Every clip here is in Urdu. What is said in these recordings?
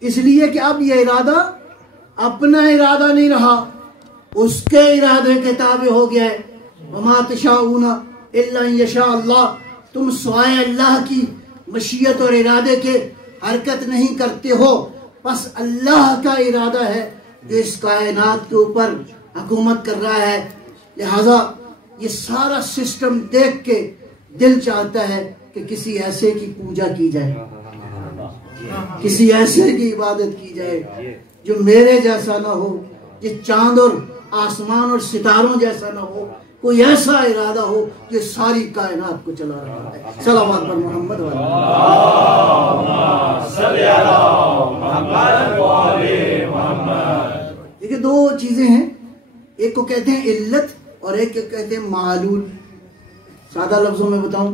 اس لیے کہ اب یہ ارادہ اپنا ارادہ نہیں رہا، اس کے ارادے کے تابع ہو گیا ہے۔ وما تشاءون الا ان یشاء اللہ، تم سوائے اللہ کی مشیت اور ارادے کے حرکت نہیں کرتے ہو، بس اللہ کا ارادہ ہے جو اس کائنات کے اوپر حکومت کر رہا ہے۔ لہذا یہ سارا سسٹم دیکھ کے دل چاہتا ہے کہ کسی ایسے کی پوجا کی جائے، کسی ایسے کی عبادت کی جائے جو میرے جیسا نہ ہو، جو چاند اور آسمان اور ستاروں جیسا نہ ہو، کوئی ایسا ارادہ ہو جو ساری کائنات کو چلا رہا ہے۔ صلوات پر محمد دیکھیں دو چیزیں ہیں، ایک کو کہتے ہیں علت اور ایک کو کہتے ہیں معلول۔ سادہ لفظوں میں بتاؤں،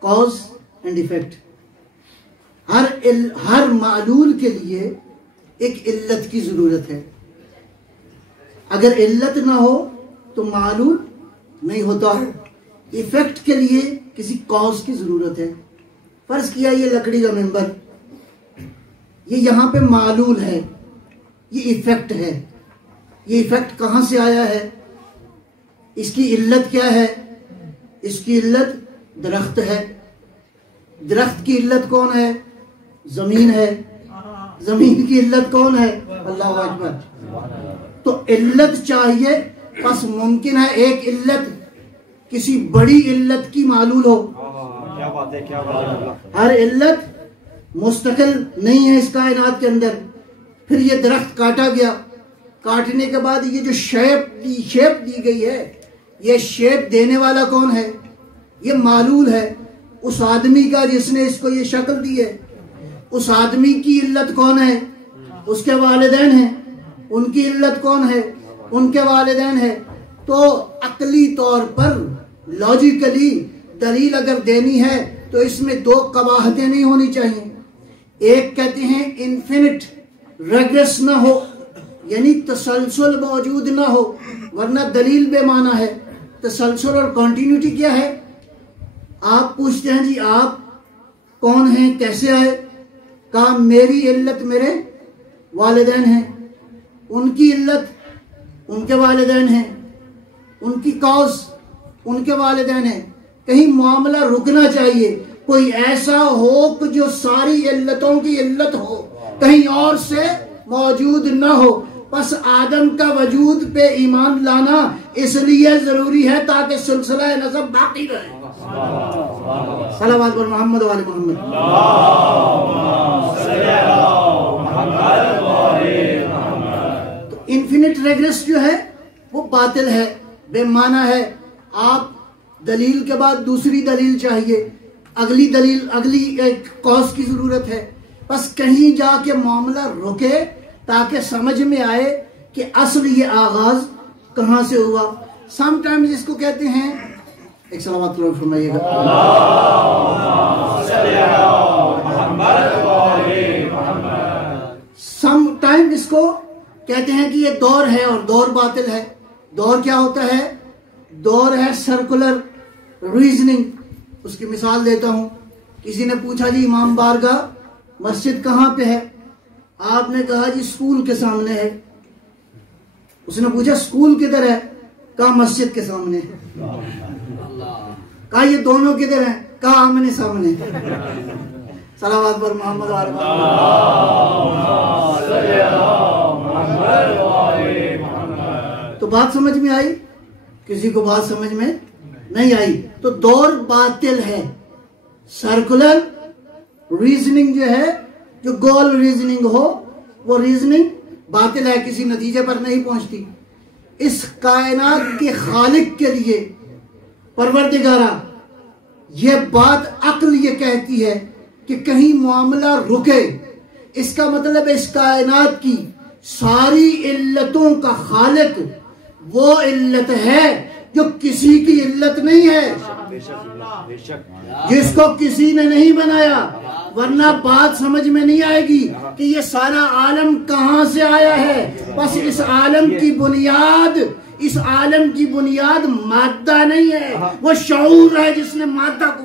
کاز اینڈ ایفیکٹ۔ ہر معلول کے لیے ایک علت کی ضرورت ہے، اگر علت نہ ہو تو معلول نہیں ہوتا۔ ایفیکٹ کے لیے کسی کاز کی ضرورت ہے۔ فرض کیا یہ لکڑی کا ممبر، یہ یہاں پہ معلول ہے، یہ ایفیکٹ ہے۔ یہ ایفیکٹ کہاں سے آیا ہے؟ اس کی علت کیا ہے؟ اس کی علت درخت ہے۔ درخت کی علت کون ہے؟ زمین ہے۔ زمین کی علت کون ہے؟ اللہ اکبر۔ تو علت چاہیے، بس ممکن ہے ایک علت کسی بڑی علت کی معلول ہو۔ کیا بات ہے، کیا بات ہے۔ ہر علت مستقل نہیں ہے اس کائنات کے اندر۔ پھر یہ درخت کاٹا گیا، کاٹنے کے بعد یہ جو شیپ دی گئی ہے، یہ شیپ دینے والا کون ہے؟ یہ معلول ہے، اس آدمی کا جس نے اس کو یہ شکل دی ہے۔ اس آدمی کی علت کون ہے؟ اس کے والدین ہیں۔ ان کی علت کون ہے؟ ان کے والدین ہیں۔ تو عقلی طور پر لاجیکلی دلیل اگر دینی ہے تو اس میں دو قباحتیں نہیں ہونی چاہیے۔ ایک کہتے ہیں انفینٹ ریگریس نہ ہو، یعنی تسلسل موجود نہ ہو، ورنہ دلیل بے معنی ہے۔ تسلسل اور کنٹینیوٹی کیا ہے؟ آپ پوچھتے ہیں جی آپ کون ہیں، کیسے آئے؟ کہا میری علت میرے والدین ہیں، ان کی علت ان کے والدین ہیں، ان کی کاز ان کے والدین ہیں۔ کہیں معاملہ رکنا چاہیے، کوئی ایسا ہو کہ جو ساری علتوں کی علت ہو، کہیں اور سے موجود نہ ہو۔ بس آدم کا وجود پہ ایمان لانا اس لیے ضروری ہے تاکہ سلسلہ نسب باقی رہے۔ صلوات پر محمد و آل محمد۔ تو انفینٹ ریگریس جو ہے وہ باطل ہے، بے معنی ہے۔ آپ دلیل کے بعد دوسری دلیل چاہیے، اگلی دلیل، اگلی ایک کاز کی ضرورت ہے۔ بس کہیں جا کے معاملہ رکے تاکہ سمجھ میں آئے کہ اصل یہ آغاز کہاں سے ہوا۔ سم ٹائمز اس کو کہتے ہیں، ایک صلوات اللہ فرمائیے گا۔ سم ٹائم اس کو کہتے ہیں کہ یہ دور ہے اور دور باطل ہے۔ دور کیا ہوتا ہے؟ دور ہے سرکولر ریزننگ۔ اس کی مثال دیتا ہوں۔ کسی نے پوچھا جی امام بارگاہ مسجد کہاں پہ ہے؟ آپ نے کہا جی اسکول کے سامنے ہے۔ اس نے پوچھا اسکول کدھر ہے؟ کہا مسجد کے سامنے ہے۔ کہا یہ دونوں کدھر ہیں؟ کہا آمنے سامنے۔ صلوات پر محمد و آل محمد۔ تو بات سمجھ میں آئی؟ کسی کو بات سمجھ میں نہیں آئی؟ تو دور باطل ہے۔ سرکولر ریزننگ جو ہے، جو گول ریزننگ ہو، وہ ریزننگ باطل ہے، کسی نتیجے پر نہیں پہنچتی۔ اس کائنات کے خالق کے لیے، پروردگارہ، یہ بات عقل یہ کہتی ہے کہ کہیں معاملہ رکے۔ اس کا مطلب اس کائنات کی ساری علتوں کا خالق وہ علت ہے جو کسی کی علت نہیں ہے، جس کو کسی نے نہیں بنایا، ورنہ بات سمجھ میں نہیں آئے گی کہ یہ سارا عالم کہاں سے آیا ہے۔ بس اس عالم کی بنیاد مادہ نہیں ہے، وہ شعور ہے جس نے مادہ کو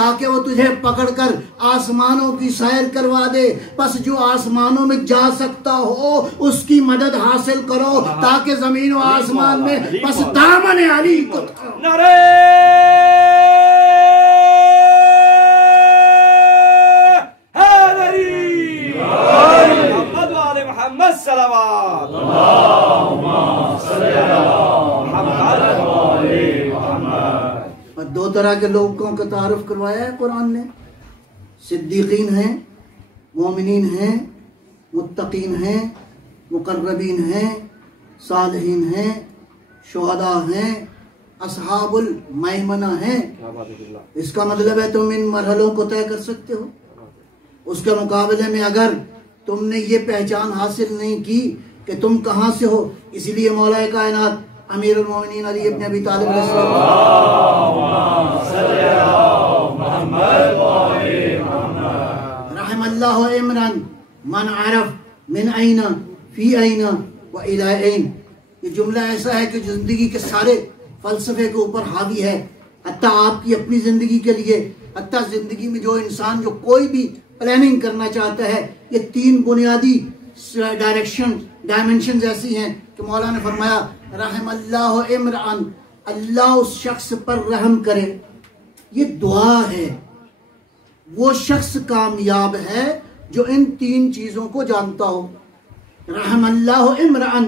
تاکہ وہ تجھے پکڑ کر آسمانوں کی سیر کروا دے. بس جو آسمانوں میں جا سکتا ہو اس کی مدد حاصل کرو تاکہ زمین و آسمان میں بس دامن علی کو. نعرہ حیدری محمد و آل محمد صلوات. اللہم صلی علی محمد و آل محمد. اور دو طرح کے لوگوں کا تعارف کروایا ہے قرآن نے. صدیقین ہیں، مومنین ہیں، متقین ہیں، مقربین ہیں، صالحین ہیں، شہداء ہیں، اصحاب المیمنہ ہیں. اس کا مطلب ہے تم ان مرحلوں کو طے کر سکتے ہو. اس کے مقابلے میں اگر تم نے یہ پہچان حاصل نہیں کی کہ تم کہاں سے ہو، اسی لیے مولا کائنات امیر المومنین علی ابن ابی طالب علیہ السلام رحم اللہ عمران من عرف من این فی این و الی این. یہ جملہ ایسا ہے کہ زندگی کے سارے فلسفے کے اوپر حاوی ہے، حتیٰ آپ کی اپنی زندگی کے لیے، حتیٰ زندگی میں جو انسان جو کوئی بھی پلاننگ کرنا چاہتا ہے. یہ تین بنیادی ڈائمنشنز ایسی ہیں کہ مولا نے فرمایا رحم اللہ عمران، اللہ اس شخص پر رحم کرے. یہ دعا ہے. وہ شخص کامیاب ہے جو ان تین چیزوں کو جانتا ہو. رحم اللہ عمران،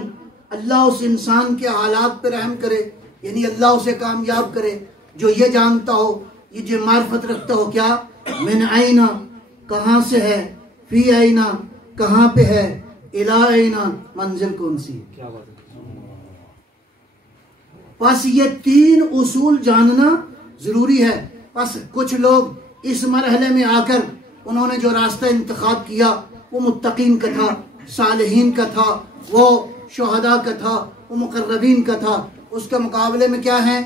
اللہ اس انسان کے حالات پہ رحم کرے، یعنی اللہ اسے کامیاب کرے جو یہ جانتا ہو، یہ جو معرفت رکھتا ہو. کیا؟ من اینا، کہاں سے ہے، فی اینا، کہاں پہ ہے، الی اینا، منزل کون سی ہے. بس یہ تین اصول جاننا ضروری ہے. بس کچھ لوگ اس مرحلے میں آ کر انہوں نے جو راستہ انتخاب کیا وہ متقین کا تھا، صالحین کا تھا، وہ شہداء کا تھا، وہ مقربین کا تھا. اس کے مقابلے میں کیا ہیں؟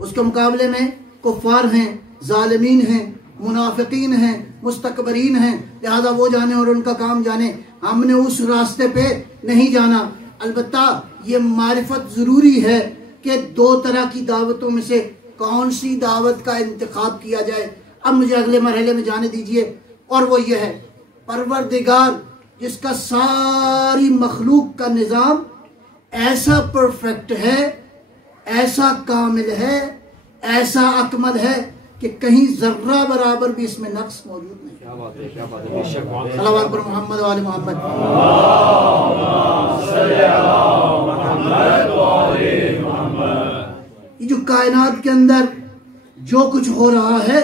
اس کے مقابلے میں کفار ہیں، ظالمین ہیں، منافقین ہیں، مستکبرین ہیں. لہذا وہ جانے اور ان کا کام جانے. ہم نے اس راستے پہ نہیں جانا. البتہ یہ معرفت ضروری ہے کہ دو طرح کی دعوتوں میں سے کون سی دعوت کا انتخاب کیا جائے. اب مجھے اگلے مرحلے میں جانے دیجئے، اور وہ یہ ہے پروردگار جس کا ساری مخلوق کا نظام ایسا پرفیکٹ ہے، ایسا کامل ہے، ایسا اکمل ہے کہ کہیں ذرہ برابر بھی اس میں نقص موجود نہیں. کیا بات ہے، کیا بات ہے. صلوات پر محمد و آل محمد. یہ جو کائنات کے اندر جو کچھ ہو رہا ہے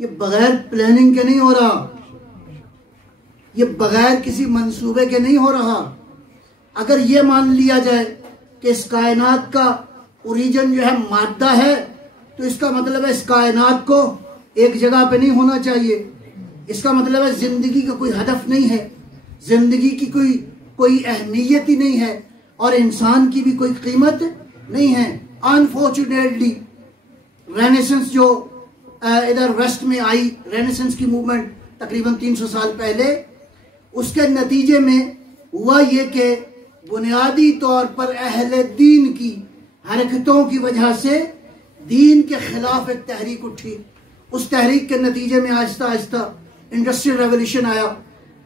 یہ بغیر پلاننگ کے نہیں ہو رہا، یہ بغیر کسی منصوبے کے نہیں ہو رہا. اگر یہ مان لیا جائے کہ اس کائنات کا اوریجن جو ہے مادہ ہے تو اس کا مطلب ہے اس کائنات کو ایک جگہ پہ نہیں ہونا چاہیے. اس کا مطلب ہے زندگی کا کوئی ہدف نہیں ہے، زندگی کی کوئی اہمیت ہی نہیں ہے، اور انسان کی بھی کوئی قیمت نہیں ہے. انفارچونیٹلی رینیسنس جو ادھر ویسٹ میں آئی، رینیسنس کی موومنٹ تقریباً 300 سال پہلے، اس کے نتیجے میں ہوا یہ کہ بنیادی طور پر اہل دین کی حرکتوں کی وجہ سے دین کے خلاف ایک تحریک اٹھی. اس تحریک کے نتیجے میں آہستہ آہستہ انڈسٹریل ریولیوشن آیا.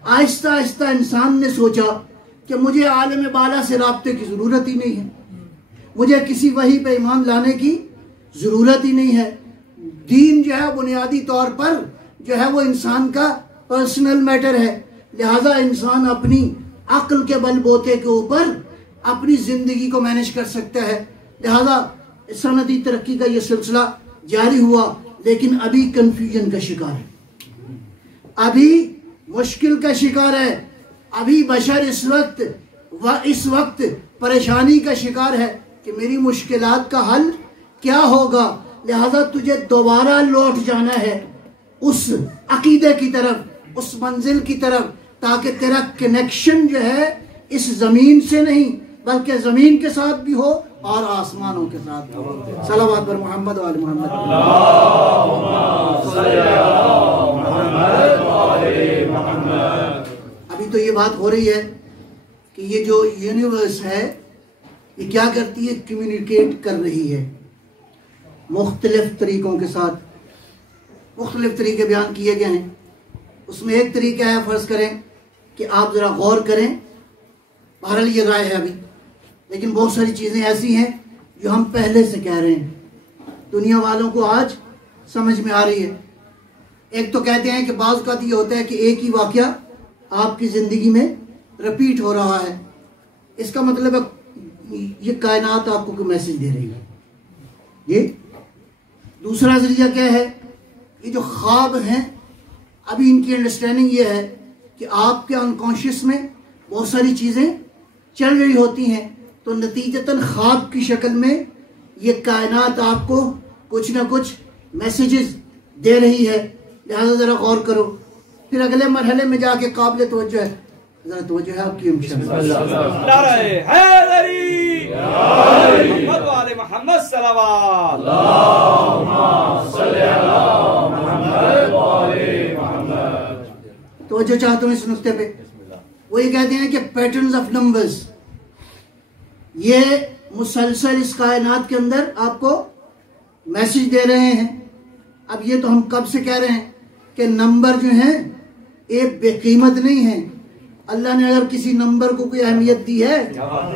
آہستہ آہستہ انسان نے سوچا کہ مجھے عالم بالا سے رابطے کی ضرورت ہی نہیں ہے، مجھے کسی وحی پہ ایمان لانے کی ضرورت ہی نہیں ہے. دین جو ہے بنیادی طور پر جو ہے وہ انسان کا پرسنل میٹر ہے. لہذا انسان اپنی عقل کے بل بوتے کے اوپر اپنی زندگی کو مینج کر سکتا ہے. لہذا صنعتی ترقی کا یہ سلسلہ جاری ہوا، لیکن ابھی کنفیوژن کا شکار ہے، ابھی مشکل کا شکار ہے. ابھی بشر اس وقت پریشانی کا شکار ہے کہ میری مشکلات کا حل کیا ہوگا. لہذا تجھے دوبارہ لوٹ جانا ہے اس عقیدے کی طرف، اس منزل کی طرف، تاکہ تیرا کنیکشن جو ہے اس زمین سے نہیں بلکہ زمین کے ساتھ بھی ہو اور آسمانوں کے ساتھ بھی ہو. صلوات پر محمد و آل محمد. ابھی تو یہ بات ہو رہی ہے کہ یہ جو یونیورس ہے یہ کیا کرتی ہے؟ کمیونیکیٹ کر رہی ہے مختلف طریقوں کے ساتھ. مختلف طریقے بیان کیے گئے ہیں. اس میں ایک طریقہ ہے، فرض کریں کہ آپ ذرا غور کریں، بہرحال یہ رائے ہے ابھی، لیکن بہت ساری چیزیں ایسی ہیں جو ہم پہلے سے کہہ رہے ہیں، دنیا والوں کو آج سمجھ میں آ رہی ہے. ایک تو کہتے ہیں کہ بعض اوقات یہ ہوتا ہے کہ ایک ہی واقعہ آپ کی زندگی میں رپیٹ ہو رہا ہے، اس کا مطلب ہے یہ کائنات آپ کو کوئی میسج دے رہی ہے. یہ دوسرا ذریعہ کیا ہے، یہ جو خواب ہیں، ابھی ان کی انڈرسٹینڈنگ یہ ہے کہ آپ کے انکانشیس میں بہت ساری چیزیں چل رہی ہوتی ہیں، تو نتیجتاً خواب کی شکل میں یہ کائنات آپ کو کچھ نہ کچھ میسیجز دے رہی ہے. لہذا ذرا غور کرو. پھر اگلے مرحلے میں جا کے قابل توجہ ہے، ذرا توجہ ہے آپ کی نعرہ حیدری محمد وآل محمد صلوات. اللہم صلی علی محمد وآل محمد. توجہ چاہتا ہوں اس نقطے پہ. وہ یہ کہتے ہیں کہ پیٹرنز آف نمبرز، یہ مسلسل اس کائنات کے اندر آپ کو میسج دے رہے ہیں. اب یہ تو ہم کب سے کہہ رہے ہیں کہ نمبر جو ہیں یہ بے قیمت نہیں ہیں. اللہ نے اگر کسی نمبر کو کوئی اہمیت دی ہے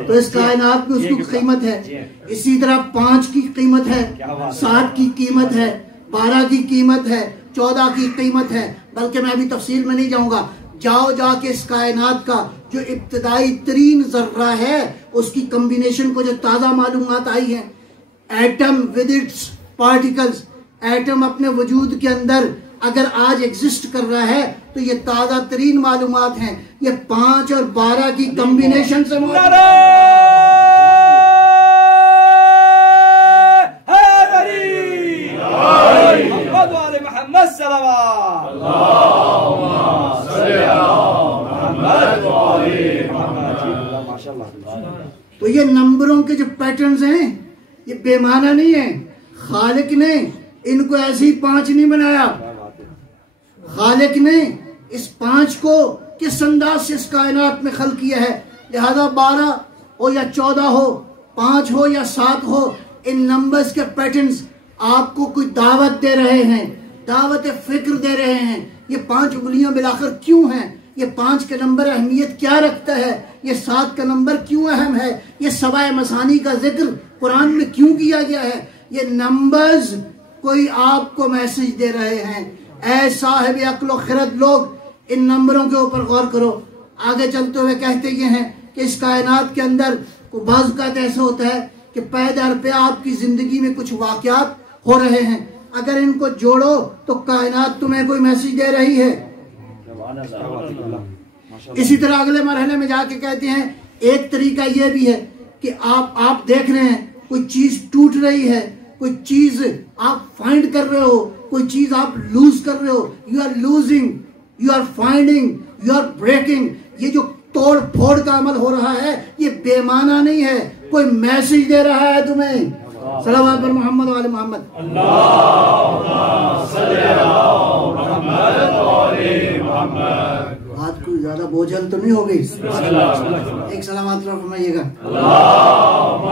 تو اس کائنات میں اس کی قیمت ہے. اسی طرح 5 کی قیمت ہے، 7 کی قیمت ہے، 12 کی قیمت ہے، 14 کی قیمت ہے. بلکہ میں ابھی تفصیل میں نہیں جاؤں گا. جاؤ جا کے اس کائنات کا جو ابتدائی ترین ذرہ ہے اس کی کمبینیشن کو جو تازہ معلومات آئی ہیں، atom with its particles, atom اپنے وجود کے اندر اگر آج ایگزسٹ کر رہا ہے تو یہ تازہ ترین معلومات ہیں. یہ 5 اور 12 کی کمبینیشن سے محمد وآل محمد صلوات. اللہم صلی علی محمد وآل محمد. ماشاءاللہ. تو یہ نمبروں کے جو پیٹرنز ہیں یہ بے معنی نہیں ہیں. خالق نے ان کو ایسی 5 نہیں بنایا. خالق نے اس 5 کو کس انداز سے اس کائنات میں خلق کیا ہے. لہذا 12 ہو یا 14 ہو، 5 ہو یا 7 ہو، ان نمبرز کے پیٹرنز آپ کو کوئی دعوت دے رہے ہیں، دعوت فکر دے رہے ہیں. یہ 5 انگلیاں بلاخر کیوں ہیں؟ یہ 5 کا نمبر اہمیت کیا رکھتا ہے؟ یہ 7 کا نمبر کیوں اہم ہے؟ یہ سبع مثانی کا ذکر قرآن میں کیوں کیا گیا ہے؟ یہ نمبرز کوئی آپ کو میسج دے رہے ہیں. اے صاحب عقل و خرد لوگ، ان نمبروں کے اوپر غور کرو. آگے چلتے ہوئے کہتے یہ ہیں کہ اس کائنات کے اندر بعض اوقات ایسا ہوتا ہے کہ پے در پہ آپ کی زندگی میں کچھ واقعات ہو رہے ہیں، اگر ان کو جوڑو تو کائنات تمہیں کوئی میسج دے رہی ہے. اسی طرح اگلے مرحلے میں جا کے کہتے ہیں ایک طریقہ یہ بھی ہے کہ آپ دیکھ رہے ہیں کوئی چیز ٹوٹ رہی ہے، کوئی چیز آپ فائنڈ کر رہے ہو، کوئی چیز آپ لوز کر رہے ہو. You are losing, you are finding, you are breaking. یہ جو توڑ پھوڑ کا عمل ہو رہا ہے یہ بے معنی نہیں ہے، کوئی میسج دے رہا ہے تمہیں. صلوات پر محمد وآل محمد. اللہم صلی علی محمد وآل محمد. بات کوئی زیادہ بوجھل تو نہیں ہو گئی؟ ایک سلامات فرمائیے گا. اللہم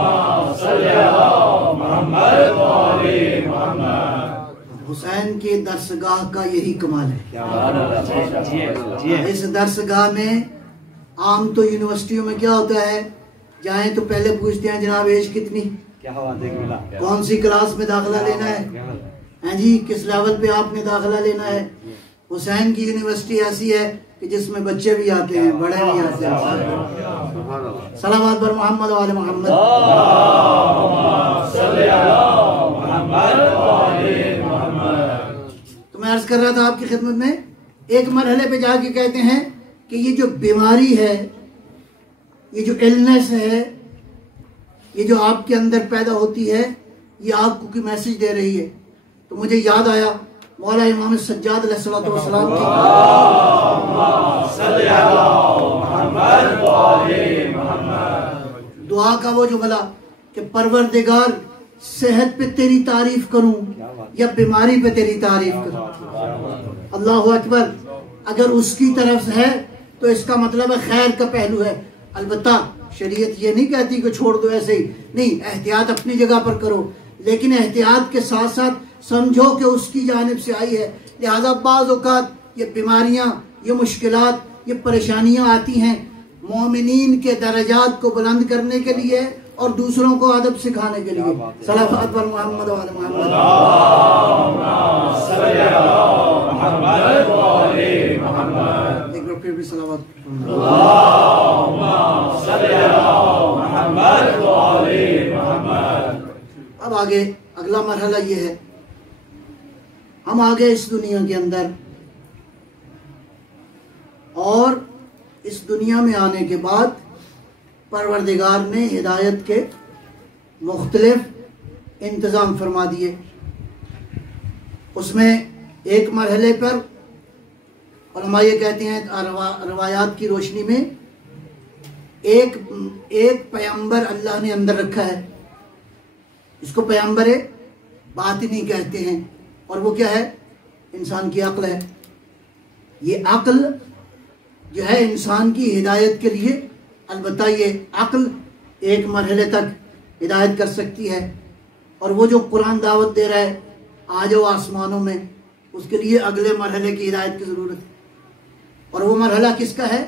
صلی علی محمد وآل محمد. حسین کے درسگاہ کا یہی کمال ہے. اس درسگاہ میں عام تو یونیورسٹیوں میں کیا ہوتا ہے، جائیں تو پہلے پوچھتے ہیں جناب ایج کتنی، کون سی کلاس میں داخلہ لینا ہے، جی کس لیول پہ آپ نے داخلہ لینا ہے. حسین کی یونیورسٹی ایسی ہے کہ جس میں بچے بھی آتے ہیں، بڑے بھی آتے ہیں. صلوات پر محمد وآل محمد. تو میں عرض کر رہا تھا آپ کی خدمت میں، ایک مرحلے پہ جا کے کہتے ہیں کہ یہ جو بیماری ہے، یہ جو ایلنس ہے، یہ جو آپ کے اندر پیدا ہوتی ہے، یہ آپ کو کوئی میسج دے رہی ہے. تو مجھے یاد آیا مولا امام سجاد علیہ السلام کی دعا کا وہ جملہ کہ پروردگار صحت پہ تیری تعریف کروں یا بیماری پہ تیری تعریف کروں. اللہ اکبر. اگر اس کی طرف سے ہے تو اس کا مطلب ہے خیر کا پہلو ہے. البتہ شریعت یہ نہیں کہتی کہ چھوڑ دو ایسے ہی، نہیں، احتیاط اپنی جگہ پر کرو، لیکن احتیاط کے ساتھ ساتھ سمجھو کہ اس کی جانب سے آئی ہے۔ لہذا بعض اوقات یہ بیماریاں، یہ مشکلات، یہ پریشانیاں آتی ہیں مومنین کے درجات کو بلند کرنے کے لیے اور دوسروں کو ادب سکھانے کے لیے۔ صلوات پر محمد و آل محمد۔ ایک بار پھر بھی صلوات۔ اب آگے اگلا مرحلہ یہ ہے، ہم آگے اس دنیا کے اندر، اور اس دنیا میں آنے کے بعد پروردگار نے ہدایت کے مختلف انتظام فرما دیے۔ اس میں ایک مرحلے پر علماء یہ کہتے ہیں روایات کی روشنی میں ایک پیغمبر اللہ نے اندر رکھا ہے، اس کو پیغمبر باطنی کہتے ہیں، اور وہ کیا ہے؟ انسان کی عقل ہے۔ یہ عقل جو ہے انسان کی ہدایت کے لیے، البتہ یہ عقل ایک مرحلے تک ہدایت کر سکتی ہے، اور وہ جو قرآن دعوت دے رہا ہے آ جاؤ آسمانوں میں، اس کے لیے اگلے مرحلے کی ہدایت کی ضرورت ہے۔ اور وہ مرحلہ کس کا ہے؟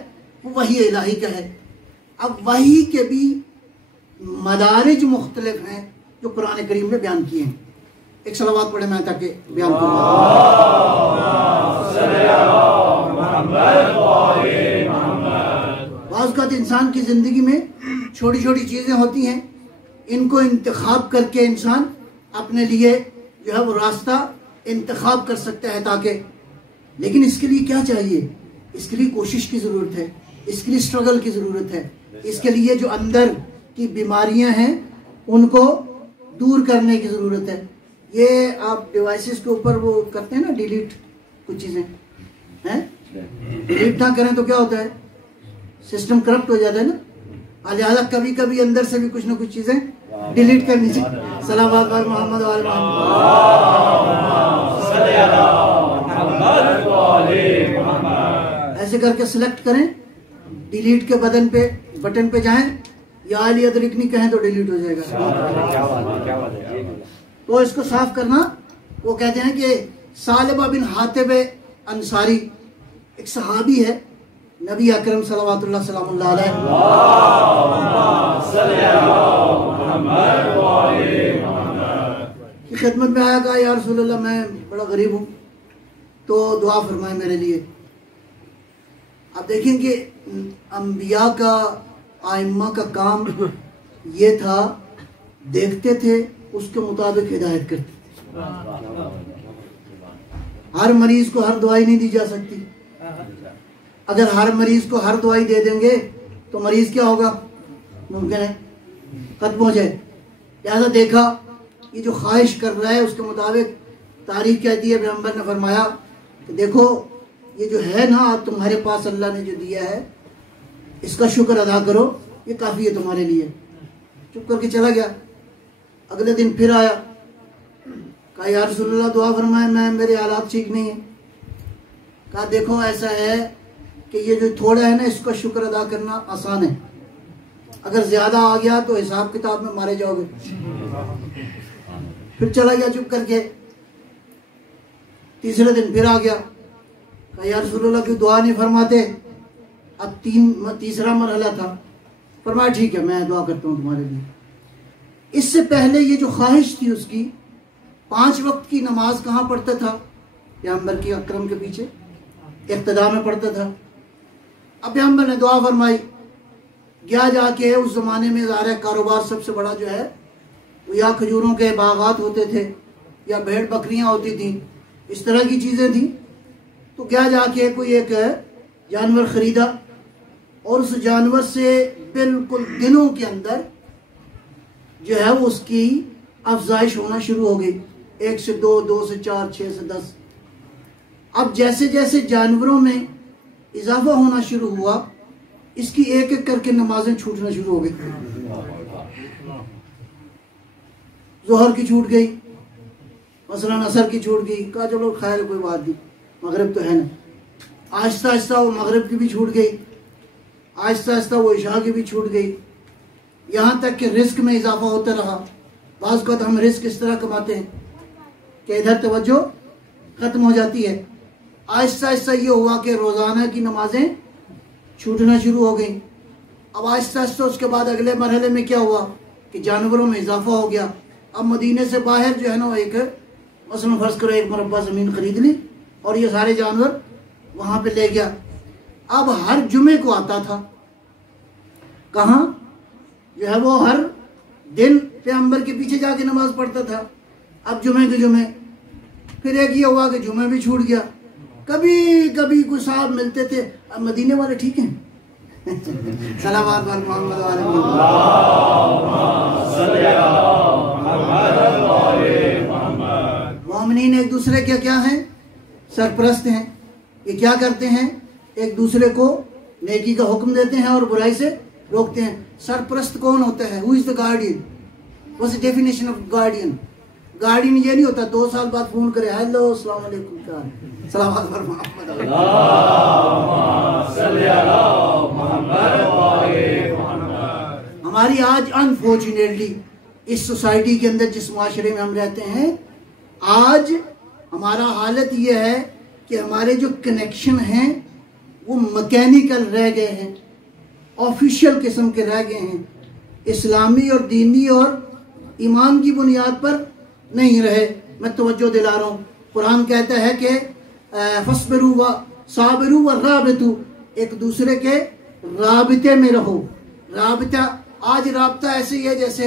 وہ وحی الہی کا ہے۔ اب وحی کے بھی مدارج مختلف ہیں جو قرآن کریم نے بیان کیے ہیں۔ ایک صلوات پڑھے میں تاکہ بیان کروں۔ بعض اوقات انسان کی زندگی میں چھوٹی چھوٹی چیزیں ہوتی ہیں، ان کو انتخاب کر کے انسان اپنے لیے جو ہے وہ راستہ انتخاب کر سکتا ہے، تاکہ، لیکن اس کے لیے کیا چاہیے؟ اس کے لیے کوشش کی ضرورت ہے، اس کے لیے اسٹرگل کی ضرورت ہے، اس کے لیے جو اندر کی بیماریاں ہیں ان کو دور کرنے کی ضرورت ہے۔ یہ آپ ڈیوائسز کے اوپر وہ کرتے ہیں نا ڈیلیٹ کچھ چیزیں ہیں، ڈیلیٹ نہ کریں تو کیا ہوتا ہے؟ سسٹم کرپٹ ہو جاتا ہے نا، لہٰذا کبھی کبھی اندر سے بھی کچھ نہ کچھ چیزیں ڈیلیٹ کرنی چاہیے۔ صلوات پر محمد و آل محمد۔ ایسے کر کے سلیکٹ کریں، ڈیلیٹ کے بٹن پہ جائیں، یا علی ادرک نہیں کہیں تو ڈیلیٹ ہو جائے گا۔ تو اس کو صاف کرنا، وہ کہتے ہیں کہ ثعلبہ بن حاطب انصاری ایک صحابی ہے، نبی اکرم صلوات اللہ سلام اللہ علیہ کی خدمت میں آیا، کہا یا رسول اللہ میں بڑا غریب ہوں تو دعا فرمائے میرے لیے۔ آپ دیکھیں کہ انبیاء کا، ائمہ کا کام یہ تھا، دیکھتے تھے اس کے مطابق ہدایت کرتے تھے۔ ہر مریض کو ہر دوائی نہیں دی جا سکتی، اگر ہر مریض کو ہر دوائی دے دیں گے تو مریض کیا ہوگا؟ ممکن ہے ختم ہو جائے۔ لہذا دیکھا یہ جو خواہش کر رہا ہے اس کے مطابق تاریخ کہتی ہے، پیغمبر نے فرمایا کہ دیکھو یہ جو ہے نا تمہارے پاس اللہ نے جو دیا ہے اس کا شکر ادا کرو، یہ کافی ہے تمہارے لیے۔ چپ کر کے چلا گیا۔ اگلے دن پھر آیا، کہا یا رسول اللہ دعا فرمائے، میرے حالات ٹھیک نہیں ہیں۔ کہا دیکھو ایسا ہے کہ یہ جو تھوڑا ہے نا اس کا شکر ادا کرنا آسان ہے، اگر زیادہ آ گیا تو حساب کتاب میں مارے جاؤ گے۔ پھر چلا گیا چپ کر کے۔ تیسرے دن پھر آ گیا، کہا یا رسول اللہ کی دعا نہیں فرماتے؟ اب تیسرا مرحلہ تھا۔ فرمایا ٹھیک ہے میں دعا کرتا ہوں تمہارے لیے۔ اس سے پہلے یہ جو خواہش تھی اس کی، 5 وقت کی نماز کہاں پڑھتا تھا؟ پیغمبر کی اکرم کے پیچھے اقتداء میں پڑھتا تھا۔ اب پیغمبر نے دعا فرمائی، گیا جا کے اس زمانے میں ظاہر ہے کاروبار سب سے بڑا جو ہے وہ یا کھجوروں کے باغات ہوتے تھے یا بھیڑ بکریاں ہوتی تھیں، اس طرح کی چیزیں تھیں۔ تو گیا جا کے کوئی ایک جانور خریدا، اور اس جانور سے بالکل دنوں کے اندر جو ہے وہ اس کی افزائش ہونا شروع ہو گئی، 1 سے 2، 2 سے 4، 6 سے 10۔ اب جیسے جیسے جانوروں میں اضافہ ہونا شروع ہوا، اس کی ایک ایک کر کے نمازیں چھوٹنا شروع ہو گئی۔ ظہر کی چھوٹ گئی، مثلا عصر کی چھوٹ گئی، کہا چلو خیر کوئی بات نہیں، مغرب تو ہے نا۔ آہستہ آہستہ وہ مغرب کی بھی چھوٹ گئی، آہستہ آہستہ وہ عشاء کی بھی چھوٹ گئی، یہاں تک کہ رزق میں اضافہ ہوتا رہا۔ بعض اوقات ہم رزق اس طرح کماتے ہیں کہ ادھر توجہ ختم ہو جاتی ہے۔ آہستہ آہستہ یہ ہوا کہ روزانہ کی نمازیں چھوٹنا شروع ہو گئیں۔ اب آہستہ آہستہ اس کے بعد اگلے مرحلے میں کیا ہوا کہ جانوروں میں اضافہ ہو گیا۔ اب مدینے سے باہر جو ہے نا ایک مثلاً فرض کرو ایک مربع زمین خرید لی اور یہ سارے جانور وہاں پہ لے گیا۔ اب ہر جمعے کو آتا تھا، کہاں جو ہے وہ ہر دن پیغمبر کے پیچھے جا کے نماز پڑھتا تھا۔ اب جمعے کے جمعے پھر ایک یہ ہوا کہ جمعہ بھی چھوٹ گیا۔ کبھی کبھی کوئی صاحب ملتے تھے، اب مدینے والے ٹھیک ہیں صلوات بر محمد والے مومنین ایک دوسرے کے کیا ہیں؟ سرپرست ہیں۔ یہ کیا کرتے ہیں؟ ایک دوسرے کو نیکی کا حکم دیتے ہیں اور برائی سے روکتے ہیں۔ سرپرست کون ہوتا ہے؟ Who is the guardian? What's the definition of guardian? Guardian یہ نہیں ہوتا 2 سال بعد فون کرے ہیلو السلام علیکم کیا صلوات بر محمد ہماری آج انفارچونیٹلی اس سوسائٹی کے اندر جس معاشرے میں ہم رہتے ہیں، آج ہمارا حالت یہ ہے کہ ہمارے جو کنیکشن ہیں وہ مکینیکل رہ گئے ہیں، آفیشیل قسم کے رہ گئے ہیں، اسلامی اور دینی اور ایمان کی بنیاد پر نہیں رہے۔ میں توجہ دلا رہا ہوں، قرآن کہتا ہے کہ فَاصْبِرُوا وَصَابِرُوا وَرَابِطُوا، ایک دوسرے کے رابطے میں رہو۔ رابطہ، آج رابطہ ایسے ہی ہے جیسے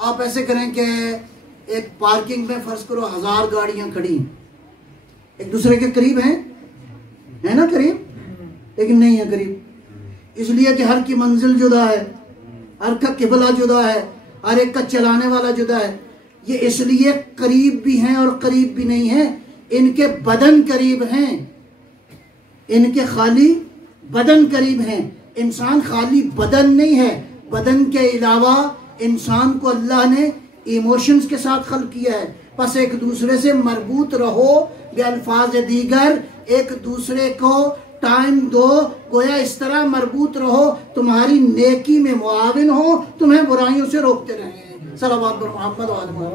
آپ ایسے کریں کہ ایک پارکنگ میں فرض کرو 1000 گاڑیاں کھڑی ہیں، ایک دوسرے کے قریب ہیں، ہے نا قریب، لیکن نہیں ہے قریب، اس لیے کہ ہر کی منزل جدا ہے، ہر کا قبلہ جدا ہے، ہر ایک کا چلانے والا جدا ہے۔ یہ اس لیے قریب بھی ہیں اور قریب بھی نہیں ہیں، ان کے بدن قریب ہیں، ان کے خالی بدن قریب ہیں۔ انسان خالی بدن نہیں ہے، بدن کے علاوہ انسان کو اللہ نے ایموشنز کے ساتھ خلق کیا ہے، پس ایک دوسرے سے مربوط رہو، بے الفاظ دیگر ایک دوسرے کو ٹائم دو، گویا اس طرح مربوط رہو تمہاری نیکی میں معاون ہو، تمہیں برائیوں سے روکتے رہیں۔ صلوات بر محمد و آل محمد۔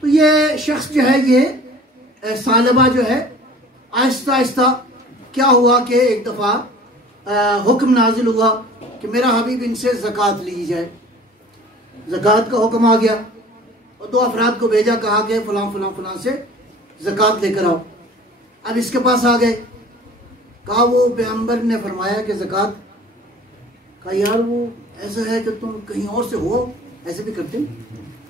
تو یہ شخص جو ہے، یہ ثعلبہ جو ہے، آہستہ آہستہ کیا ہوا کہ ایک دفعہ حکم نازل ہوا کہ میرا حبیب ان سے زکوٰۃ لی جائے۔ زکوٰۃ کا حکم آ گیا اور 2 افراد کو بھیجا، کہا کہ فلاں فلاں فلاں سے زکوٰۃ لے کر آؤ۔ اب اس کے پاس آ گئے، کہا وہ پیغمبر نے فرمایا کہ زکوٰۃ، کہا یار وہ ایسا ہے کہ تم کہیں اور سے ہو، ایسے بھی کرتے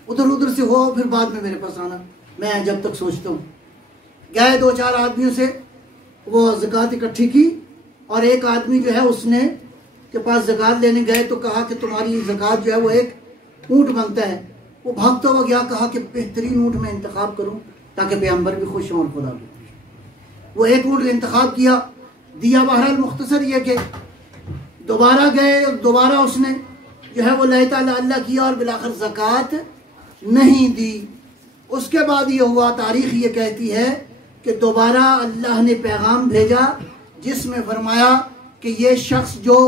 ادھر سے ہو پھر بعد میں میرے پاس آنا، میں جب تک سوچتا ہوں۔ گئے 2-4 آدمیوں سے وہ زکوٰۃ اکٹھی کی، اور ایک آدمی جو ہے اس نے کے پاس زکوٰۃ لینے گئے تو کہا کہ تمہاری زکوٰۃ جو ہے وہ ایک اونٹ بنتا ہے۔ وہ بھاگتا ہوا گیا، کہا کہ بہترین اونٹ میں انتخاب کروں تاکہ پیغمبر بھی خوش ہوں اور خدا بھی خوش۔ وہ ایک اونٹ انتخاب کیا، دیا۔ بہرحال مختصر یہ کہ دوبارہ گئے، دوبارہ اس نے جو ہے وہ اللہ کیا اور بالآخر زکوٰۃ نہیں دی۔ اس کے بعد یہ ہوا، تاریخ یہ کہتی ہے کہ دوبارہ اللہ نے پیغام بھیجا جس میں فرمایا کہ یہ شخص جو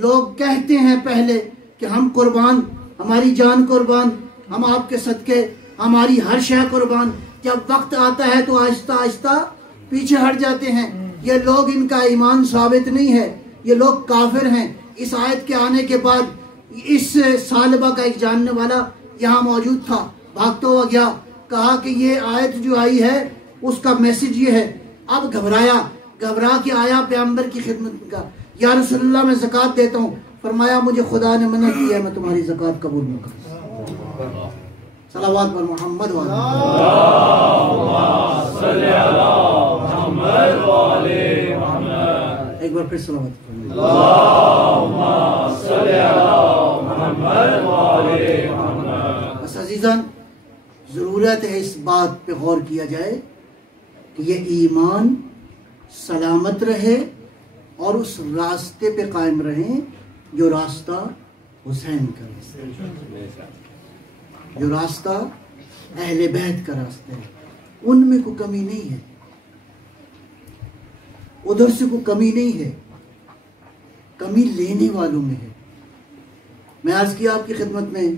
لوگ کہتے ہیں پہلے کہ ہم قربان، ہماری جان قربان، ہم آپ کے صدقے ہماری ہر شے قربان، جب وقت آتا ہے تو آہستہ آہستہ پیچھے ہٹ جاتے ہیں۔ یہ لوگ، ان کا ایمان ثابت نہیں ہے، یہ لوگ کافر ہیں۔ اس آیت کے آنے کے بعد اس ثعلبہ کا ایک جاننے والا یہاں موجود تھا، بھاگتا ہوا گیا، کہا کہ یہ آیت جو آئی ہے اس کا میسج یہ ہے۔ اب گھبرا کے آیا پیغمبر کی خدمت کا، یا رسول اللہ میں زکوٰۃ دیتا ہوں۔ فرمایا مجھے خدا نے منع کیا ہے، میں تمہاری زکوٰۃ قبول نہ کروں۔ صلوات بر محمد و ایک بار پھر صلوات۔ بس عزیزان، ضرورت ہے اس بات پہ غور کیا جائے کہ یہ ایمان سلامت رہے اور اس راستے پہ قائم رہیں جو راستہ حسین کا ہے، جو راستہ اہل بیت کا راستہ ہے، ان میں کوئی کمی نہیں ہے، ادھر سے کوئی کمی نہیں ہے، کمی لینے والوں میں ہے۔ میں عرض کیا آپ کی خدمت میں،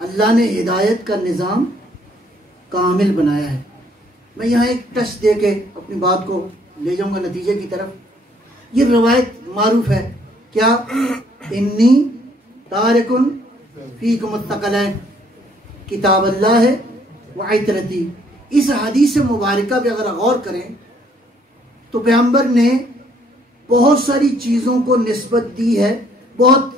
اللہ نے ہدایت کا نظام کامل بنایا ہے۔ میں یہاں ایک ٹچ دے کے اپنی بات کو لے جاؤں گا نتیجے کی طرف۔ یہ روایت معروف ہے، کیا؟ انی تارکن فیکم الثقلین، کتاب اللہ ہے وعطرتی۔ اس حدیث مبارکہ پہ اگر غور کریں تو پیغمبر نے بہت ساری چیزوں کو نسبت دی ہے، بہت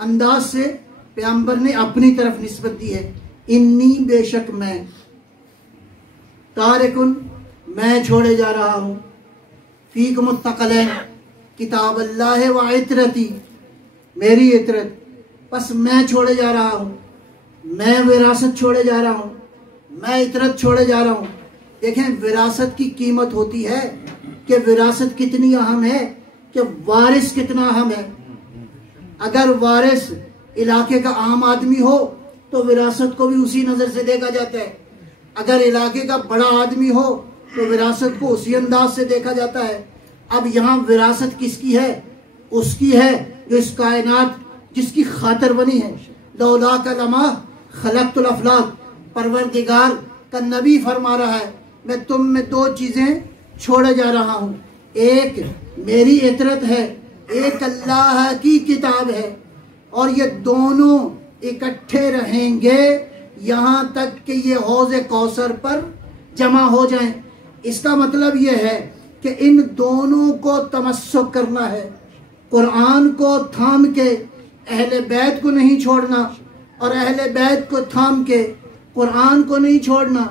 انداز سے پیغمبر نے اپنی طرف نسبت دی ہے۔ انی، بے شک میں، تارکن، میں چھوڑے جا رہا ہوں، فیکم الثقلین، کتاب اللہ وعطرتی، میری عطرت، بس میں چھوڑے جا رہا ہوں، میں وراثت چھوڑے جا رہا ہوں، میں عطرت چھوڑے جا رہا ہوں۔ دیکھیں وراثت کی قیمت ہوتی ہے کہ وراثت کتنی اہم ہے، کہ وارث کتنا اہم ہے۔ اگر وارث علاقے کا عام آدمی ہو تو وراثت کو بھی اسی نظر سے دیکھا جاتا ہے، اگر علاقے کا بڑا آدمی ہو تو وراثت کو اسی انداز سے دیکھا جاتا ہے۔ اب یہاں وراثت کس کی ہے؟ اس کی ہے جو اس کائنات جس کی خاطر بنی ہے۔ لولاک لما خلقت الافلاک، پروردگار کا نبی فرما رہا ہے میں تم میں دو چیزیں چھوڑے جا رہا ہوں، ایک میری عطرت ہے، ایک اللہ کی کتاب ہے، اور یہ دونوں اکٹھے رہیں گے یہاں تک کہ یہ حوض کوثر پر جمع ہو جائیں۔ اس کا مطلب یہ ہے کہ ان دونوں کو تمسک کرنا ہے، قرآن کو تھام کے اہل بیت کو نہیں چھوڑنا، اور اہل بیت کو تھام کے قرآن کو نہیں چھوڑنا۔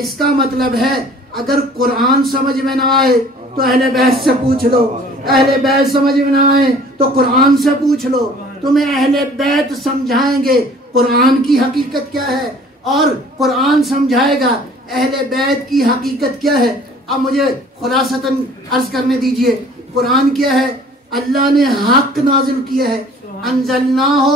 اس کا مطلب ہے اگر قرآن سمجھ میں نہ آئے تو اہل بیت سے پوچھ لو، اہل بیت سمجھ میں نہ آئے تو قرآن سے پوچھ لو، تمہیں اہل بیت سمجھائیں گے قرآن کی حقیقت کیا ہے، اور قرآن سمجھائے گا اہل بیت کی حقیقت کیا ہے۔ اب مجھے خلاصتاً عرض کرنے دیجئے، قرآن کیا ہے؟ اللہ نے حق نازل کیا ہے، انزلناہ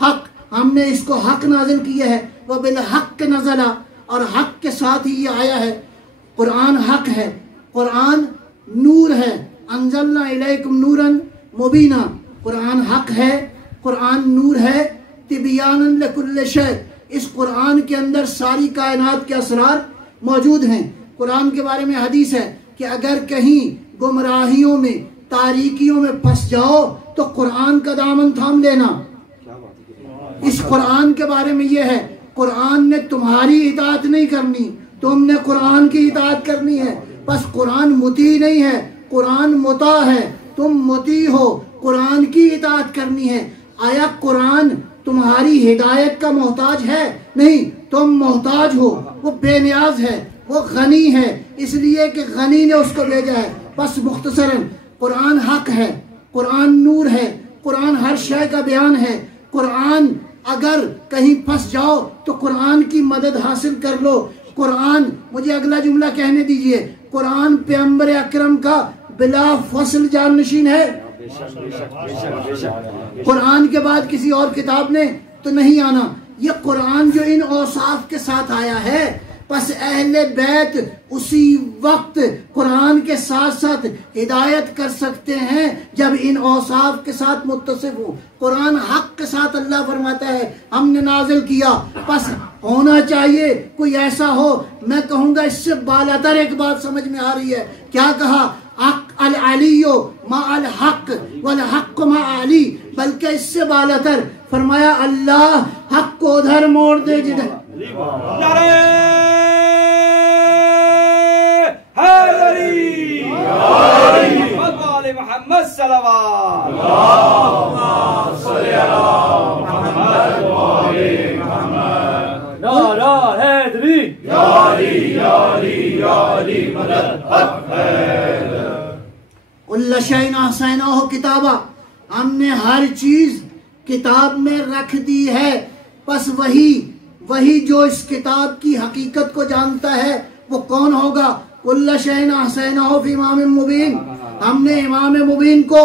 حق، ہم نے اس کو حق نازل کیا ہے، وبالحق نزل، اور حق کے ساتھ ہی یہ آیا ہے۔ قرآن حق ہے، قرآن نور ہے، انزلنا الیکم نورا مبینا، قرآن حق ہے، قرآن نور ہے، تبیانا لکل شیء، اس قرآن کے اندر ساری کائنات کے اسرار موجود ہیں۔ قرآن کے بارے میں حدیث ہے کہ اگر کہیں گمراہیوں میں، تاریکیوں میں پھنس جاؤ تو قرآن کا دامن تھام لینا۔ اس قرآن کے بارے میں یہ ہے، قرآن نے تمہاری اطاعت نہیں کرنی، تم نے قرآن کی اطاعت کرنی ہے۔ بس قرآن مطیع نہیں ہے، قرآن مطاع ہے، تم مطیع ہو، قرآن کی اطاعت کرنی ہے۔ آیا قرآن تمہاری ہدایت کا محتاج ہے؟ نہیں، تم محتاج ہو، وہ بے نیاز ہے، وہ غنی ہے، اس لیے کہ غنی نے اس کو بھیجا ہے۔ بس مختصراً قرآن حق ہے، قرآن نور ہے، قرآن ہر شے کا بیان ہے۔ قرآن اگر کہیں پھنس جاؤ تو قرآن کی مدد حاصل کر لو۔ قرآن، مجھے اگلا جملہ کہنے دیجئے، قرآن پیغمبر اکرم کا بلا فصل جانشین ہے۔ قرآن کے بعد کسی اور کتاب نے تو نہیں آنا۔ یہ قرآن جو ان اوصاف کے ساتھ آیا ہے، پس اہل بیت اسی وقت قرآن کے ساتھ ساتھ ہدایت کر سکتے ہیں جب ان اوصاف کے ساتھ متصف ہوں۔ قرآن حق کے ساتھ اللہ فرماتا ہے ہم نے نازل کیا، پس ہونا چاہیے کوئی ایسا ہو، میں کہوں گا اس سے بالاتر ایک بات سمجھ میں آ رہی ہے۔ کیا کہا؟ العلی مع الحق والحق مع علی، بلکہ اس سے بالاتر فرمایا اللہ حق کو ادھر موڑ دے جدھر۔ نعرہ حیدری، محمد صلوات، اللہم صلی علی محمد وآل محمد، نعرہ حیدری، یا علی یا علی یا علی مدد حق حیدر۔ کل شیء احصیناہ کتابا، ہم نے ہر چیز کتاب میں رکھ دی ہے۔ پس وہی جو اس کتاب کی حقیقت کو جانتا ہے وہ کون ہوگا؟ کل شیء احصیناہ فی امام مبین، ہم نے امام مبین کو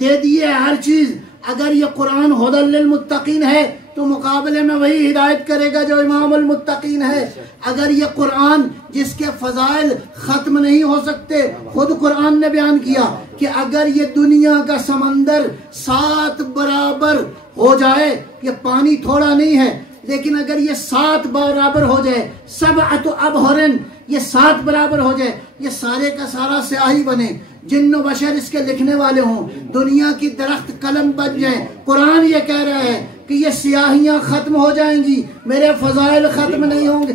دے دی ہے ہر چیز۔ اگر یہ قرآن ھدی للمتقین ہے تو مقابلے میں وہی ہدایت کرے گا جو امام المتقین ہے۔ اگر یہ قرآن جس کے فضائل ختم نہیں ہو سکتے، خود قرآن نے بیان کیا کہ اگر یہ دنیا کا سمندر 7 برابر ہو جائے، یہ پانی تھوڑا نہیں ہے لیکن اگر یہ 7 برابر ہو جائے، 7 ابحرن، یہ 7 برابر ہو جائے، یہ سارے کا سارا سیاہی بنے، جن و بشر اس کے لکھنے والے ہوں، دنیا کی درخت قلم بن جائیں، قرآن یہ کہہ رہا ہے کہ یہ سیاہیاں ختم ہو جائیں گی، میرے فضائل ختم نہیں ہوں گے۔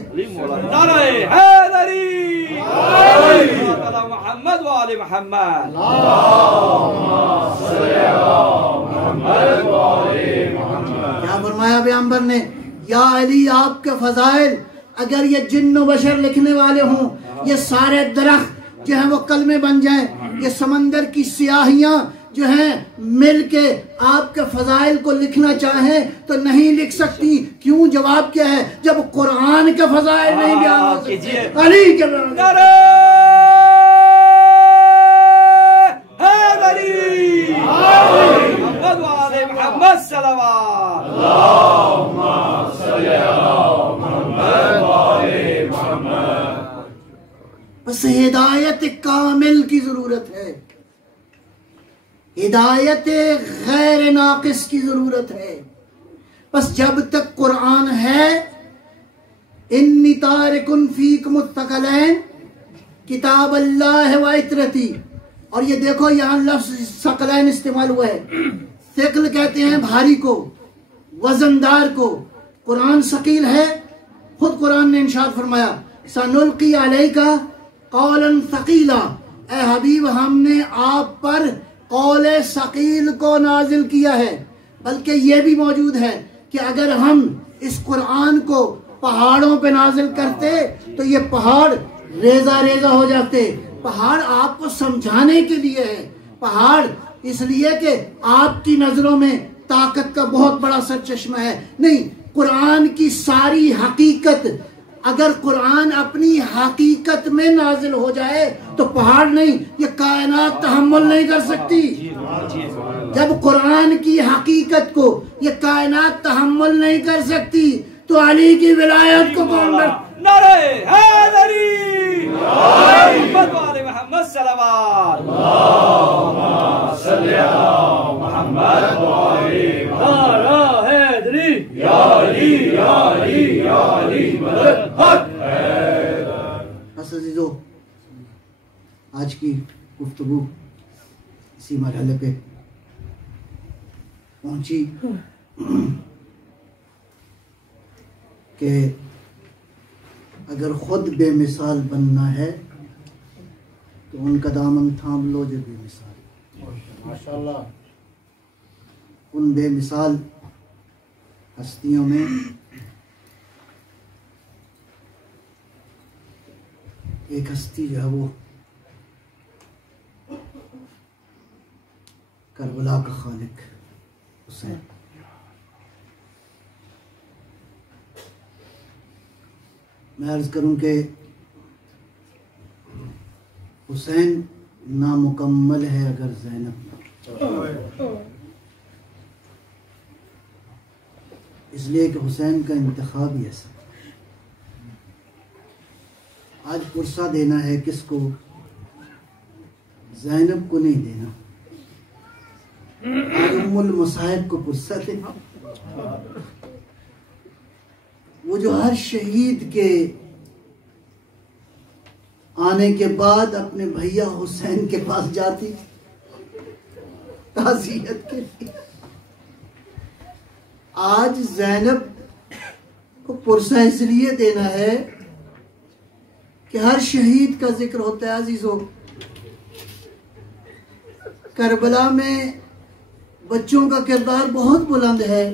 نعرہ حیدری، محمد و آل محمد، کیا فرمایا پیغمبر نے؟ یا علی آپ کے فضائل اگر یہ جن و بشر لکھنے والے ہوں، یہ سارے درخت جو ہیں وہ کلمے بن جائیں، یہ سمندر کی سیاہیاں جو ہیں مل کے آپ کے فضائل کو لکھنا چاہیں تو نہیں لکھ سکتی۔ کیوں؟ جواب کیا ہے؟ جب قرآن کے فضائل نہیں بیان ہو سکتے۔ علی کے نعرہ حیدری، محمد و آل محمد صلوات، اللہم صلی علی محمد و آل محمد۔ بس ہدایت کامل کی ضرورت ہے، ہدایت غیر ناقص کی ضرورت ہے۔ بس جب تک قرآن ہے، انی تارکن فیکم الثقلین کتاب اللہ و عطرتی، اور یہ دیکھو یہاں لفظ ثقلین استعمال ہوا ہے۔ ثقل کہتے ہیں بھاری کو، وزندار کو، قرآن ثقیل ہے۔ خود قرآن نے ارشاد فرمایا سنلقی علیک قولا ثقیلا، اے حبیب ہم نے آپ پر قول ثقیل کو نازل کیا ہے۔ بلکہ یہ بھی موجود ہے کہ اگر ہم اس قرآن کو پہاڑوں پہ نازل کرتے تو یہ پہاڑ ریزہ ریزہ ہو جاتے۔ پہاڑ آپ کو سمجھانے کے لیے ہے، پہاڑ اس لیے کہ آپ کی نظروں میں طاقت کا بہت بڑا سرچشمہ ہے، نہیں، قرآن کی ساری حقیقت، اگر قرآن اپنی حقیقت میں نازل ہو جائے تو پہاڑ نہیں، یہ کائنات تحمل نہیں کر سکتی۔ جب قرآن کی حقیقت کو یہ کائنات تحمل نہیں کر سکتی تو علی کی ولایت کو کون کر؟ نعرہ حیدری، محمد و آل محمد صلوات، اللہم صلی علی محمد و آل محمد، نعرہ حیدری، یا علی یا علی یا علی مدد حق حیدر۔ بس عزیزو، آج کی گفتگو اسی مرحلے پہ پہنچی کہ اگر خود بے مثال بننا ہے تو ان کا دامن تھام لو جو بے مثال، ماشاءاللہ۔ ان بے مثال ہستیوں میں ایک ہستی جو ہے وہ کربلا کا خالق حسین۔ میں عرض کروں کہ حسین نامکمل ہے اگر زینب نہ، اس لیے کہ حسین کا انتخاب ہی ایسا۔ آج پرسہ دینا ہے کس کو؟ زینب کو نہیں دینا، آج ام المصائب کو پرسہ دینا، وہ جو ہر شہید کے آنے کے بعد اپنے بھیا حسین کے پاس جاتی تعزیت کے لیے، آج زینب کو پرسہ اس لیے دینا ہے کہ ہر شہید کا ذکر ہوتا ہے۔ عزیزو، کربلا میں بچوں کا کردار بہت بلند ہے،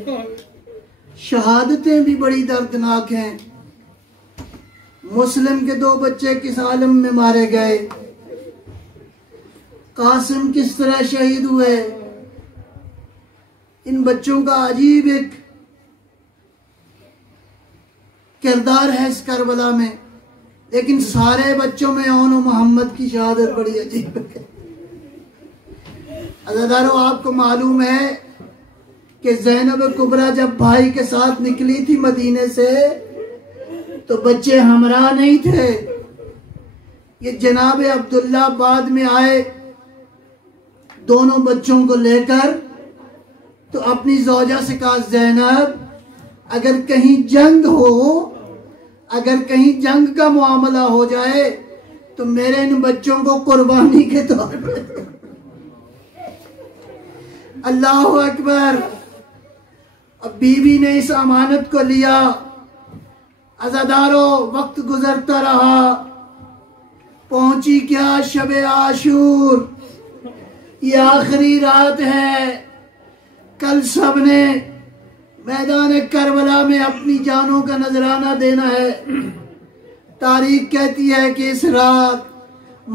شہادتیں بھی بڑی دردناک ہیں۔ مسلم کے 2 بچے کس عالم میں مارے گئے، قاسم کس طرح شہید ہوئے، ان بچوں کا عجیب ایک کردار ہے اس کربلا میں، لیکن سارے بچوں میں اون و محمد کی شہادت بڑی عجیب ہے۔ عزیزانو، آپ کو معلوم ہے کہ زینب کبریٰ جب بھائی کے ساتھ نکلی تھی مدینے سے تو بچے ہمراہ نہیں تھے. یہ جناب عبداللہ بعد میں آئے دونوں بچوں کو لے کر. تو اپنی زوجہ سے کہا زینب اگر کہیں جنگ ہو، اگر کہیں جنگ کا معاملہ ہو جائے تو میرے ان بچوں کو قربانی کے طور پر. اللہ اکبر. اب بیوی نے اس امانت کو لیا. عزادارو وقت گزرتا رہا. پہنچی کیا شب عاشور. یہ آخری رات ہے. کل سب نے میدان کربلا میں اپنی جانوں کا نذرانہ دینا ہے. تاریخ کہتی ہے کہ اس رات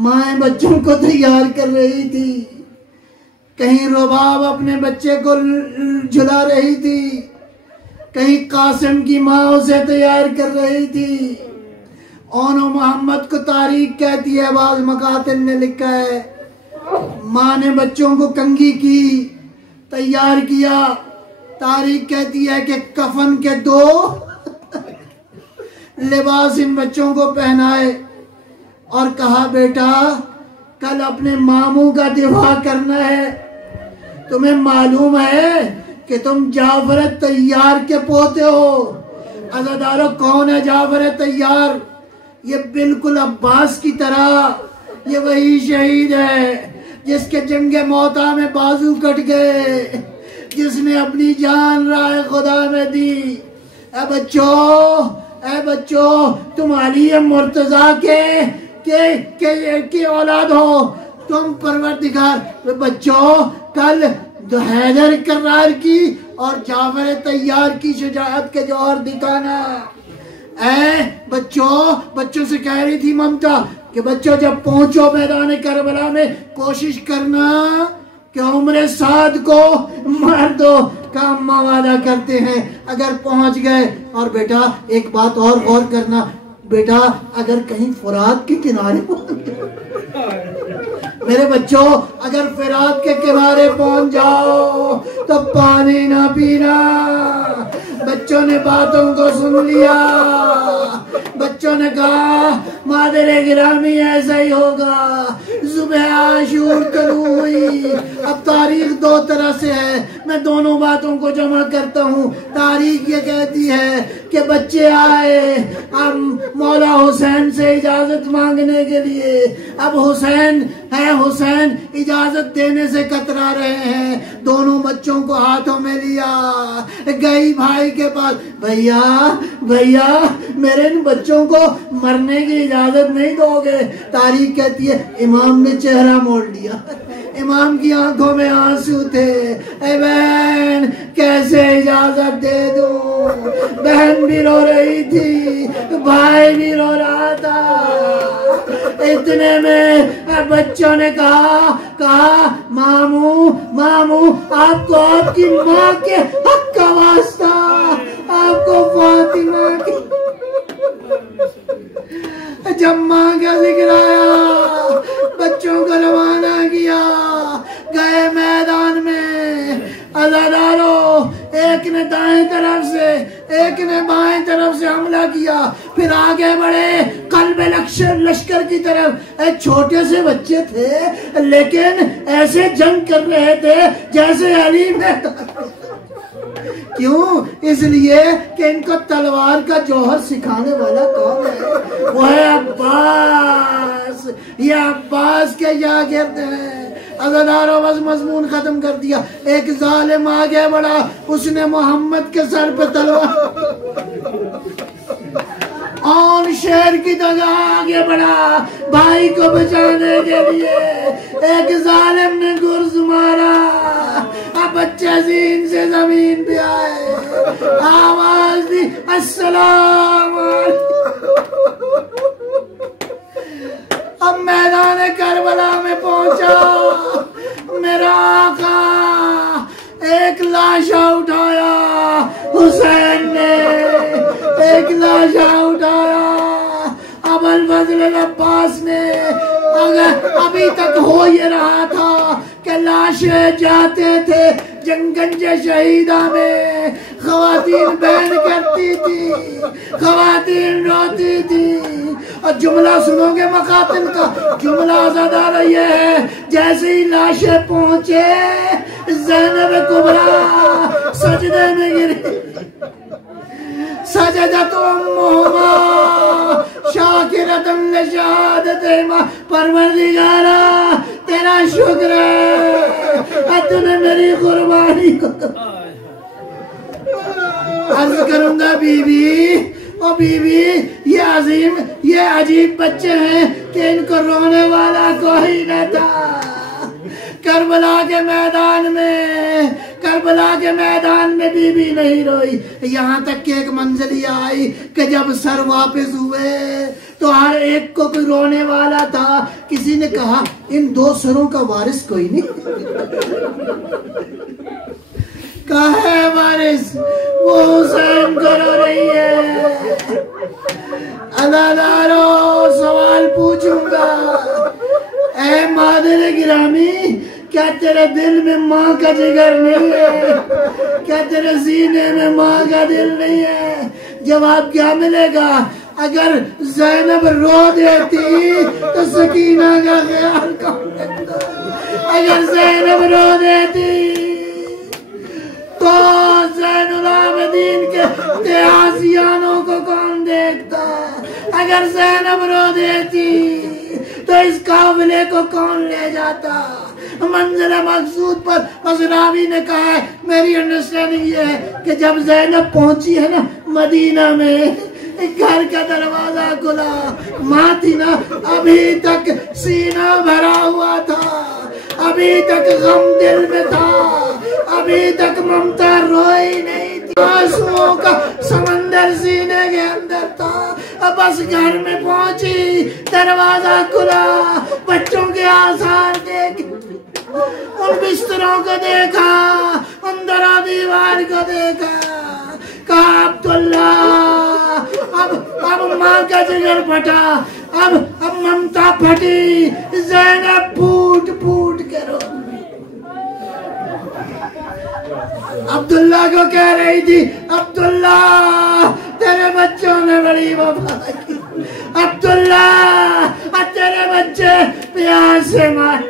مائیں بچوں کو تیار کر رہی تھی. کہیں رباب اپنے بچے کو جھلا رہی تھی، کہیں قاسم کی ماں اسے تیار کر رہی تھی. اون و محمد کو تاریخ کہتی ہے، بعض مکاتب نے لکھا ہے ماں نے بچوں کو کنگھی کی، تیار کیا. تاریخ کہتی ہے کہ کفن کے 2 لباس ان بچوں کو پہنائے اور کہا بیٹا کل اپنے ماموں کا دفاع کرنا ہے. تمہیں معلوم ہے کہ تم جعفر طیار کے پوتے ہو. عزادارو کون ہے جعفر طیار؟ یہ بالکل عباس کی طرح یہ وہی شہید ہے جس کے جنگ موتا میں بازو کٹ گئے، جس نے اپنی جان راہ خدا میں دی. اے بچوں تم علی مرتضیٰ کے اولاد ہو. تم پروردگار بچوں کل حیدر کرار کی اور جعفر طیار کی شجاعت کے جوہر دکھانا. بچوں سے کہہ رہی تھی ممتا کہ بچوں جب پہنچو میدان کربلا میں کوشش کرنا کہ عمر سعد کو مار دو. کام وعدہ کرتے ہیں اگر پہنچ گئے. اور بیٹا ایک بات اور غور کرنا بیٹا، اگر کہیں فرات کے کنارے میرے بچوں اگر فرات کے کنارے پہنچ جاؤ تو پانی نہ پینا. بچوں نے باتوں کو سن لیا. بچوں نے کہا مادر گرامی ایسا ہی ہوگا. صبح عاشور طلوع ہوئی. اب تاریخ 2 طرح سے ہے، میں دونوں باتوں کو جمع کرتا ہوں. تاریخ یہ کہتی ہے کہ بچے آئے اب مولا حسین سے اجازت مانگنے کے لیے. اب حسین اجازت دینے سے کترا رہے ہیں. دونوں بچوں کو ہاتھوں میں لیا گئی بھائی کے پاس. بھیا میرے ان بچوں کو مرنے کی اجازت نہیں دو گے؟ تاریخ کہتی ہے امام نے چہرہ موڑ لیا. امام کی آنکھوں میں آنسو تھے. اے بہن کیسے اجازت دے دوں؟ بہن بھی رو رہی تھی، بھائی بھی رو رہا تھا. اتنے میں بچوں نے کہا ماموں آپ کو آپ کی ماں کے حق کا واسطہ، آپ کو فاطمہ کی. جب ماں کا ذکر آیا بچوں کو روانہ کیا. گئے میدان میں. عزادارو ایک نے دائیں طرف سے ایک نے بائیں طرف سے حملہ کیا. پھر آگے بڑھے قلب لشکر کی طرف. چھوٹے سے بچے تھے لیکن ایسے جنگ کر رہے تھے جیسے علی میں. کیوں؟ اس لیے کہ ان کو تلوار کا جوہر سکھانے والا کون ہے؟ وہ ہے عباس. یہ عباس کے شاگرد ہیں. عزادارو بس مضمون ختم کر دیا. ایک ظالم آگے بڑھا، اس نے محمد کے سر پہ تلوار اور شہر کی طرح آگے بڑھا بھائی کو بچانے کے لیے. ایک ظالم نے گرز مارا. اب بچے زین سے زمین پہ آئے، آواز دی السلام علیکم. اب میدان کربلا میں پہنچا. میرا آقا ایک لاشا اٹھایا. حسین نے ایک لاشا اٹھایا. ابوالفضل عباس نے. ابھی تک ہو یہ رہا تھا کہ لاشیں جاتے تھے گنج شہیدہ میں خواتین بیان کرتی تھی، خواتین روتی تھی، اور جملہ سنو گے مقاتل کا، جملہ ازادارہ یہ ہے جیسے ہی لاشیں پہنچے زینب کبریٰ سجدے میں گری، سجدت امہما شاکرۃ لشہادتہما، پروردگارا تیرا شکر ہے تو نے میری قربانی کو عرض کروں گا بی بی، او بی بی یہ عجیب بچے ہیں کہ ان کو رونے والا کوئی نہ تھا۔ کربلا کے میدان میں بی بی نہیں روئی، یہاں تک کہ ایک منزل یہ آئی کہ جب سر واپس ہوئے تو ہر ایک کو کوئی رونے والا تھا۔ کسی نے کہا ان دو سروں کا وارث کوئی نہیں، کہا ہے وارث وہ حسین کو رو رہی ہے۔ عزادارو سوال پوچھوں گا، اے مادر گرامی، کیا تیرے دل میں ماں کا جگر نہیں ہے؟ کیا تیرے سینے میں ماں کا دل نہیں ہے؟ جواب کیا ملے گا؟ اگر زینب رو دیتی تو سکینہ کا خیال کون رکھتا؟ اگر زینب رو دیتی تو زین العابدین کے تیازیانوں کو کون دیکھتا؟ اگر زینب رو دیتی تو اس قافلے کو کون لے جاتا؟ منزل مقصود پر مصراوی نے کہا ہے، میری انڈرسٹینڈنگ یہ ہے کہ جب زینب پہنچی ہے نا مدینہ میں، گھر کا دروازہ کھلا، ماں تھی نا، ابھی تک سینہ بھرا ہوا تھا، ابھی تک غم دل میں تھا، ابھی تک ممتا روئی نہیں تھی، آنسوؤں کا سمندر سینے کے اندر تھا۔ بس گھر میں پہنچی، دروازہ کھلا، بچوں کے آثار دیکھ، ان بستروں کو دیکھا، ان درا دیوار کو دیکھا، کہا عبداللہ اب ماں کا جگر پھٹا، اب ممتا پھٹی، زینب پھوٹ پھوٹ کے رو۔ عبداللہ کو کہہ رہی تھی، عبداللہ تیرے بچوں نے بڑی وفا کی، عبداللہ تیرے بچے پیاس سے مار۔